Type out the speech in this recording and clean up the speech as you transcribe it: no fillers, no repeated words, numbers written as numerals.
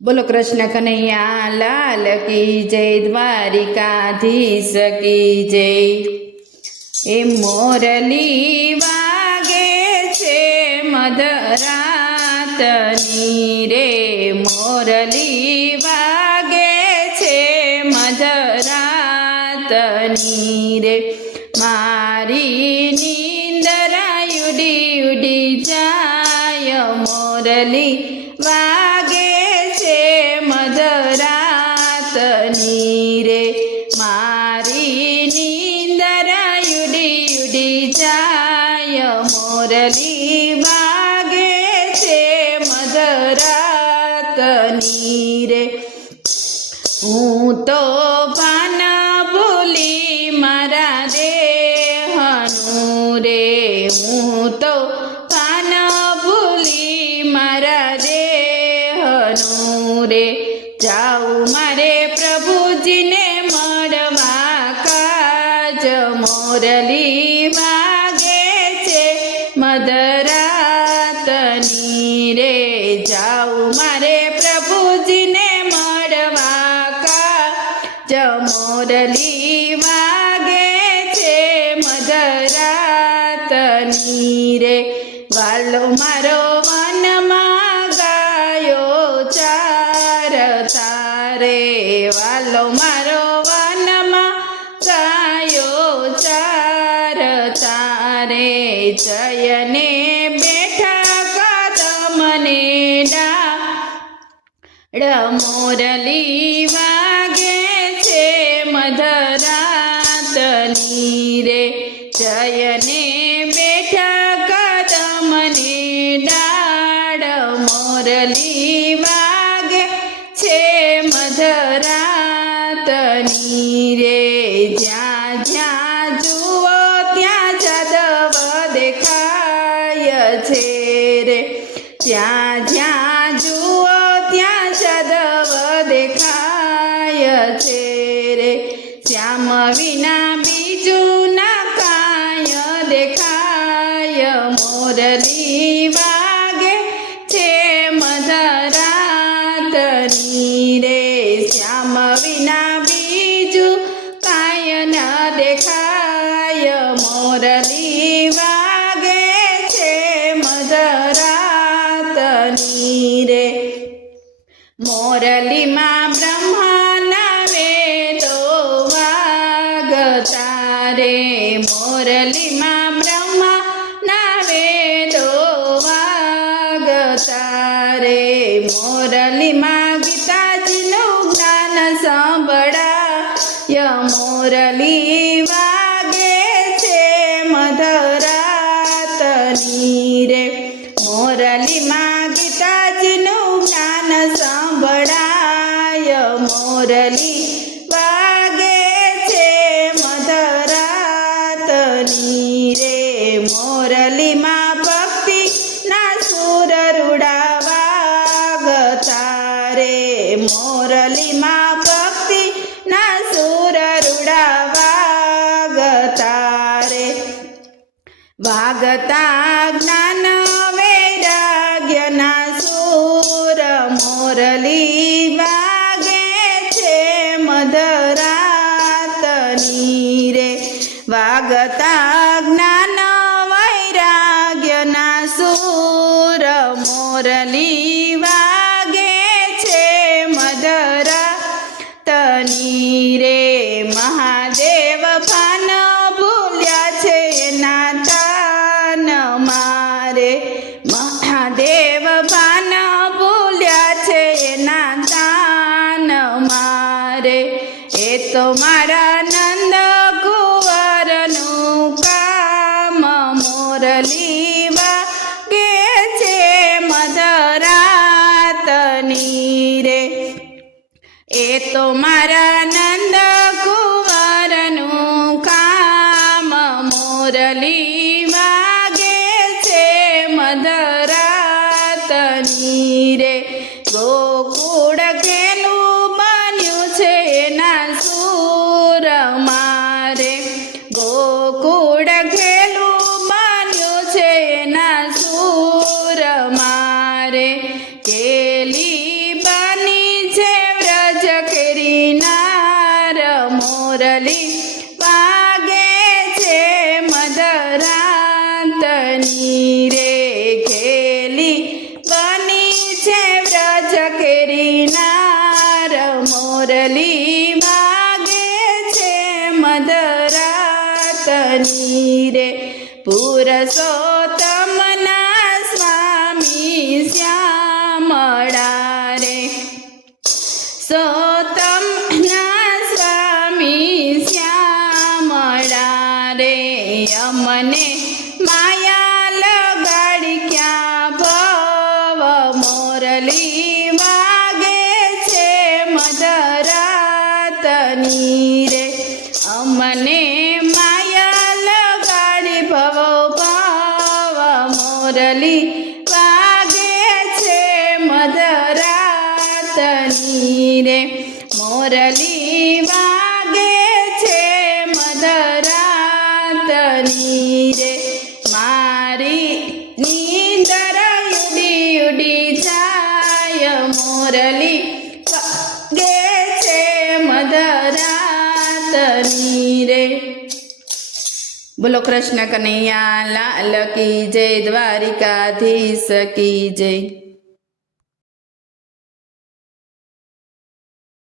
बोलो कृष्ण कन्हैया लाल की जय, द्वारिकाधीश की जय। ए मोरली वागे छे मधरातनी रे, मोरली वागे छे मधरातनी रे। मारी नींदरा उडी उडी जाय, मोरली वागे छे मधरातनी रे। मारी नींदरा उडी उडी जाय, मोरली वागे छे मधरातनी रे। हूँ तो पान भूली मारा देहनु रे, हूँ तो पान भूली मारा देहनु रे। जाऊँ मारे प्रभुजी ने मळवा काज, मोरली वागे छे मधरातनी रे। जाऊँ मारे प्रभुजी ने मळवा काज, मोरली वागे छे मधरातनी रे। वालो मारो वનમાં ગાયો ચારતા રે, વાલો મારો વનમાં ગાયો ચારતા રે। જયને બેઠા કદમને ડાળ, મોરલી વાગે છે મધરાતની રે। જયને બેઠા કદમને ડાળ, મોરલી વાગે છે મધરાતની રે। જ્યાં જ્યાં જુઓ ત્યાં જાદવ દેખાય છે રે, જ્યાં જ્યાં જુઓ ત્યાં જાદવ દેખાય છે રે। શ્યામ વિના બીજું ના કાય દેખાય, મોરલી વાગે છે મધરાતની રે। શ્યામ વિના બીજું કાય ન દેખાય, મોરલી વાગે છે મધરાતની રે। મોરલીમાં બ્રહ્માના વેદો વાગતા રે, મોરલીમાં બ્રહ્માના વેદો વાગતા રે। મોરલીમાં ગીતાજીનું જ્ઞાન સંભળાય, મોરલી વાગે છે મધરાતની રે। મોરલીમાં ગીતાજીનું જ્ઞાન સંભળાય, મોરલી વાગે છે મધરાતની રે। મોરલીમાં ભક્તિના સુર રૂડા વાગતા રે, મોરલીમાં ભક્તિના સુર રૂડા વાગતા રે। વાગતા જ્ઞાન વૈરાગ્યના સુર, મોરલી વાગે છે મધરાતની રે। વાગતા જ્ઞાન વૈરાગ્યના સુર, મોરલી વાગે છે મધરાતની રે। મહાદેવ ભાન ભૂલ્યા છે એના તાન મારે, મહાદેવ ભાન ભૂલ્યા છે એના તાન મારે। એ તો મારા નંદ કુંવરનું કામ, મોરલી વાગે છે મધરાતની રે। એ તો મારા નંદ કુંવરનું કામ, મોરલી વાગે છે મધરાતની રે। ગોકુળ કેલું બન્યું છે એના સુર મારે, ગોકુળ ખેલું બન્યું છે એના સુર મારે। કેલી બની ચકેરી નાર મોરલી વાગે છે મધરાતની રે પુરુષોત્તમના સ્વામી શ્યામળા રે સોતમના સ્વામી શ્યામળા રે અમને માયા લગાડી ક્યાં ભવ મોરલી વાગે છે મધરાતની રે અમને માયા લગાડી ભવ ભાવ મોરલી વાગે છે મધરાતની રે મોરલી વાગે છે મધરાતની રે મારી નીંદર ઉડી ઉડી જાય મોરલી વાગે છે મધરાતની રે બોલો કૃષ્ણ કનૈયા લાલ કી જય દ્વારિકાધીશ કી જય